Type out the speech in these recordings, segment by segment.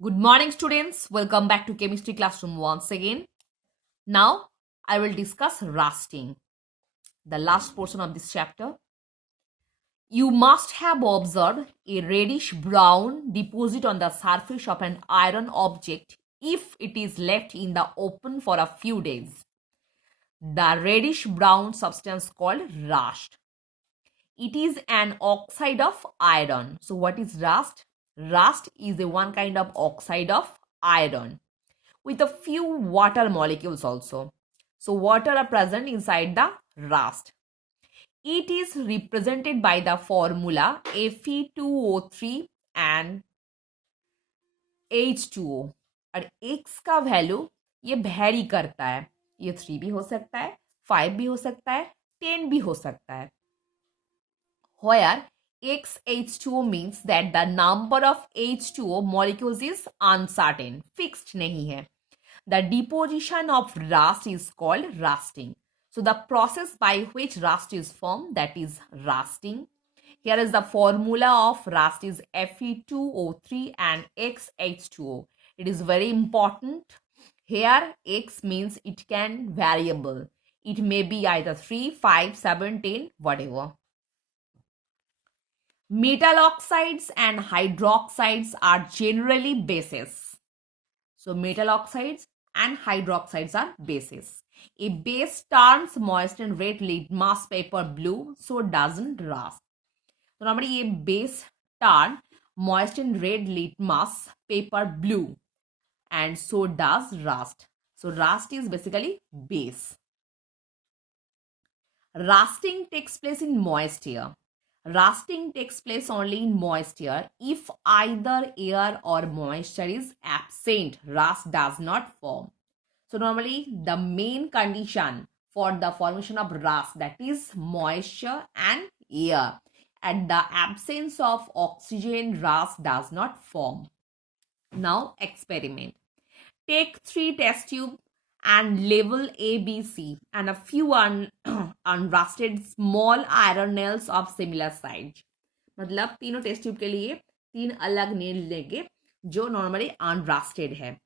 Good morning, students. Welcome back to Chemistry Classroom once again. Now, I will discuss rusting, the last portion of this chapter. You must have observed a reddish brown deposit on the surface of an iron object if it is left in the open for a few days. The reddish brown substance called rust. It is an oxide of iron. So, what is rust? Rust is a one kind of oxide of iron with a few water molecules also. So water are present inside the rust. It is represented by the formula Fe2O3 and H2O और X का value ये vary करता है. ये 3 भी हो सकता है, 5 भी हो सकता है, 10 भी हो सकता है. Where XH2O means that the number of H2O molecules is uncertain, fixed नहीं है. The deposition of rust is called rusting. So the process by which rust is formed, that is rusting. Here is the formula of rust is Fe2O3 and XH2O. It is very important. Here X means it can variable. It may be either 3, 5, 7, 10, whatever. Metal oxides and hydroxides are generally bases. So metal oxides and hydroxides are bases. A base turns moist and red litmus paper blue, so doesn't rust. So normally ये base turn moist and red litmus paper blue, and so does rust. So rust is basically base. Rusting takes place in moist air. Rusting takes place only in moist air. If either air or moisture is absent, rust does not form. So normally the main condition for the formation of rust, that is moisture and air. At the absence of oxygen, rust does not form. Now experiment. Take 3 test tubes and label A, B, C and a few unrusted small iron nails of similar size. मतलब तीनों test tube के लिए 3 अलग nail लेंगे जो normally अनरस्टेड है.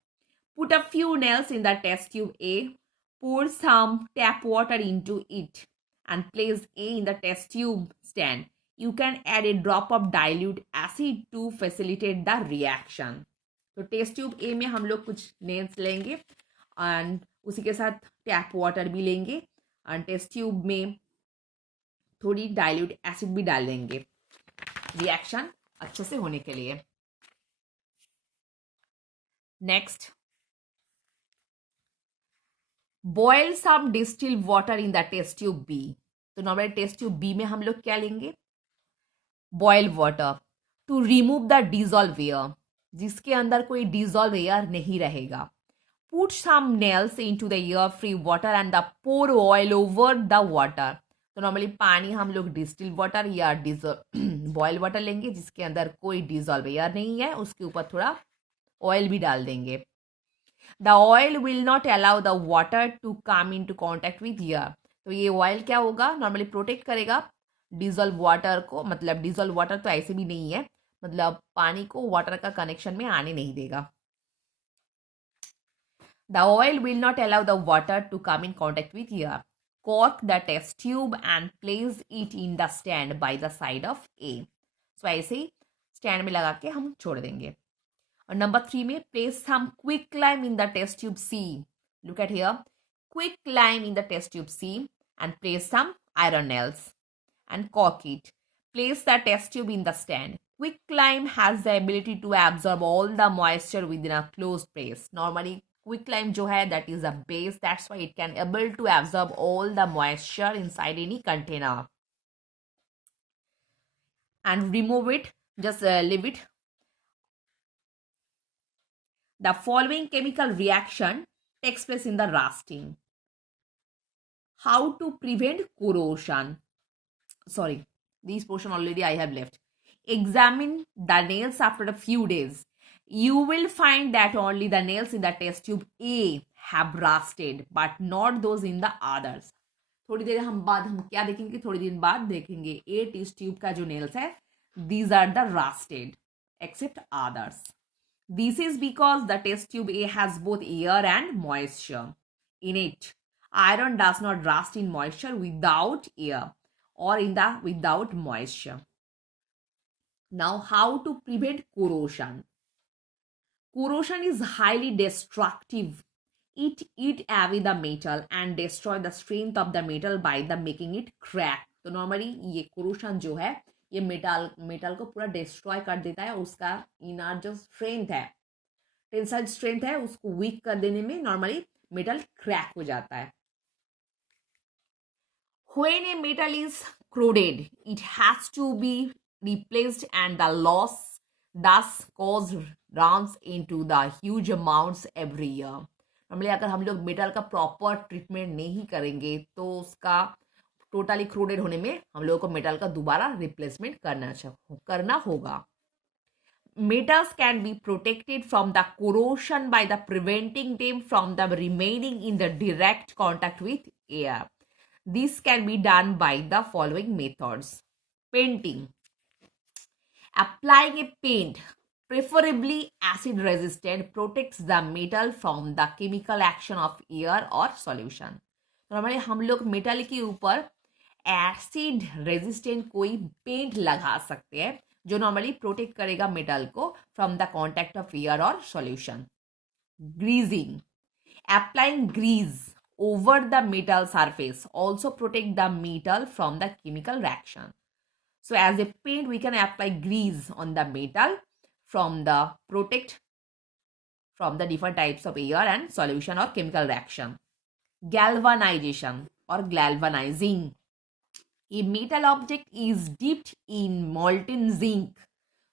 Put a few nails in the test tube A, pour some tap water into it and place A in the test tube stand. You can add a drop of dilute acid to facilitate the reaction. तो test tube ए में हम लोग कुछ nails लेंगे and उसी के साथ tap water भी लेंगे एंड टेस्ट ट्यूब में थोड़ी डाइल्यूट एसिड भी डाल देंगे रिएक्शन अच्छे से होने के लिए. Next, boil some distil water in the test tube B. तो नॉर्मली टेस्ट ट्यूब बी में हम लोग क्या लेंगे? Boil water to remove the dissolve air, जिसके अंदर कोई डिजॉल्व एयर नहीं रहेगा. Put some nails into the air free water and the pour oil over the water. तो नॉर्मली पानी हम लोग डिस्टिल वाटर या बॉयल वाटर लेंगे जिसके अंदर कोई डिजॉल्व एयर नहीं है, उसके ऊपर थोड़ा ऑयल भी डाल देंगे. The oil will not allow the water to come into contact with air. तो ये ऑयल क्या होगा? नॉर्मली प्रोटेक्ट करेगा डिजॉल्व वाटर को. मतलब डिजॉल्व वाटर तो ऐसे भी नहीं है, मतलब पानी को वाटर का कनेक्शन में आने नहीं देगा. The oil will not allow the water to come in contact with air. Cork the test tube and place it in the stand by the side of A. So ऐसे ही stand में लगा के हम छोड़ देंगे. और नंबर 3 में place some quick lime in the test tube C. Look at here. Quick lime in the test tube C and place some iron nails and cork it. Place the test tube in the stand. Quick lime has the ability to absorb all the moisture within a closed space. Normally quick lime जो है that is a base, that's why it can able to absorb all the moisture inside any container and remove it, just leave it. The following chemical reaction takes place in the rusting. How to prevent corrosion? Sorry, this portion already I have left. Examine the nails after a few days. You will find that only the nails in the test tube A have rusted, but not those in the others. थोड़ी देर हम बाद हम क्या देखेंगे? थोड़ी दिन बाद देखेंगे A टेस्ट ट्यूब का जो नेल्स है, these are the rusted except others. This is because the test tube A has both air and moisture in it. Iron does not rust in moisture without air or without moisture. Now, how to prevent corrosion? Corrosion is highly destructive. It eat away the metal and destroy the strength of the metal by the making it crack. तो normally ये corrosion जो है ये metal को पूरा destroy कर देता है. उसका इनर जो स्ट्रेंथ है, टेंसाइल स्ट्रेंथ है, उसको वीक कर देने में नॉर्मली मेटल क्रैक हो जाता है. When a metal is corroded, it has to be replaced and the loss thus cause runs into the huge amounts every year. Normally अगर हम लोग मेटल का प्रॉपर ट्रीटमेंट नहीं करेंगे तो उसका टोटली क्रोडेड होने में हम लोगों को मेटल का दोबारा रिप्लेसमेंट करना होगा. Metals can be protected from the corrosion by the preventing them from the remaining in the direct contact with air. This can be done by the following methods. Painting. Applying a paint, preferably acid resistant, protects the metal from the chemical action of air or solution. Normally हम लोग metal के ऊपर acid resistant कोई paint लगा सकते हैं जो normally protect करेगा मेटल को from the contact of air और solution. Greasing. Applying grease over the metal surface also protect the metal from the chemical reaction. So as a paint, we can apply grease on the metal from the protect from the different types of air and solution or chemical reaction. Galvanization or galvanizing. A metal object is dipped in molten zinc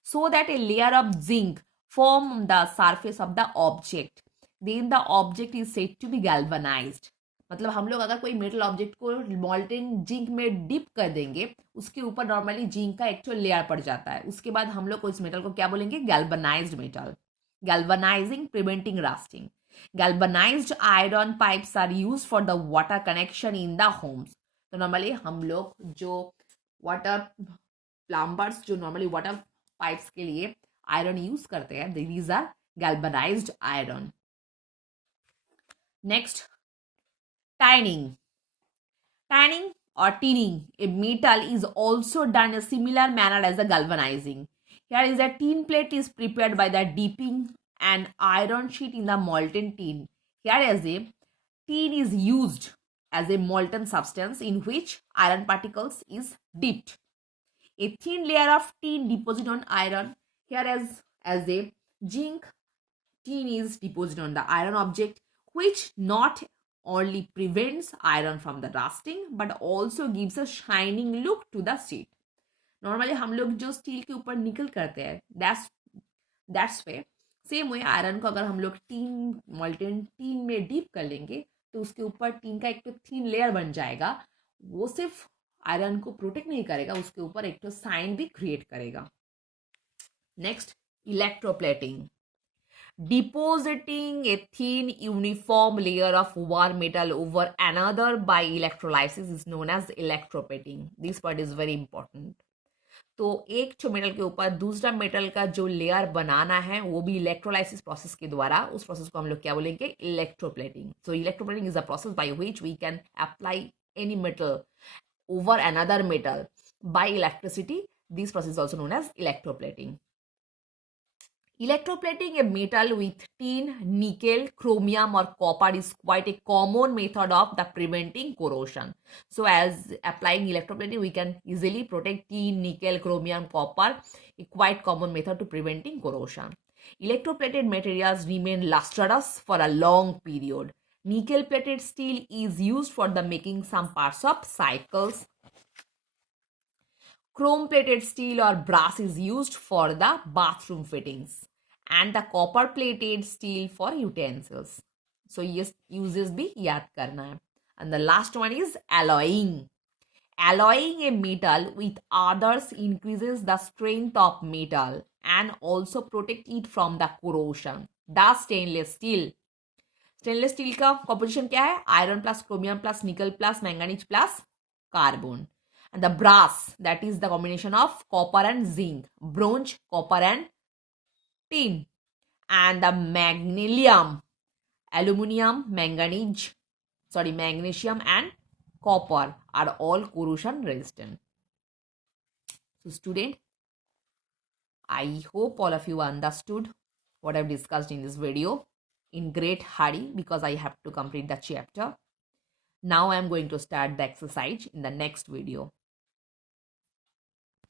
so that a layer of zinc form the surface of the object. Then the object is said to be galvanized. मतलब हम लोग अगर कोई metal object को molten zinc में dip कर देंगे, उसके ऊपर नॉर्मली जिंक का एक लेयर पड़ जाता है. उसके बाद हम लोग इस मेटल को क्या बोलेंगे? Galvanised metal. Galvanising, preventing rusting. Galvanised iron pipes are used for the water connection in the homes. तो नॉर्मली हम लोग जो वाटर प्लम्बर्स जो नॉर्मली वाटर पाइप्स के लिए आयरन यूज करते हैं, these are galvanised iron. Next, tanning. Tanning or tinning a metal is also done in a similar manner as the galvanizing. Here is a tin plate is prepared by the dipping an iron sheet in the molten tin. Here as a tin is used as a molten substance in which iron particles is dipped. A thin layer of tin deposited on iron. Here as a zinc, tin is deposited on the iron object, which not only prevents iron from the rusting but also gives a shining look to the sheet. Normally हम लोग जो steel के ऊपर निकल करते हैं, that's way same way iron को अगर हम लोग मॉल्टेन टीन में डीप कर लेंगे तो उसके ऊपर टीन का एक तो थीन लेयर बन जाएगा. वो सिर्फ आयरन को प्रोटेक्ट नहीं करेगा, उसके ऊपर एक तो साइन भी क्रिएट करेगा. Next, electroplating. Depositing a thin uniform layer of one metal over another by electrolysis is known as electroplating. This part is very important. तो एक जो मेटल के ऊपर दूसरा मेटल का जो लेयर बनाना है वो भी इलेक्ट्रोलाइसिस प्रोसेस के द्वारा, उस प्रोसेस को हम लोग क्या बोलेंगे? Electroplating. So electroplating is a process by which we can apply any metal over another metal by electricity. This process is also known as electroplating. Electroplating a metal with tin, nickel, chromium or copper is quite a common method of the preventing corrosion. So as applying electroplating, we can easily protect tin, nickel, chromium, copper, a quite common method to preventing corrosion. Electroplated materials remain lustrous for a long period. Nickel plated steel is used for the making some parts of cycles. Chrome plated steel or brass is used for the bathroom fittings. And the copper plated steel for utensils. So yes, uses भी याद करना है. And the last one is alloying. Alloying a metal with others increases the strength of metal and also protect it from the corrosion. The stainless steel. Stainless steel का composition क्या है? Iron plus chromium plus nickel plus manganese plus carbon. And the brass, that is the combination of copper and zinc, bronze, copper and tin. and the magnesium, aluminum, magnesium and copper are all corrosion resistant. So student, I hope all of you understood what I've discussed in this video in great hurry because I have to complete the chapter. Now I am going to start the exercise in the next video.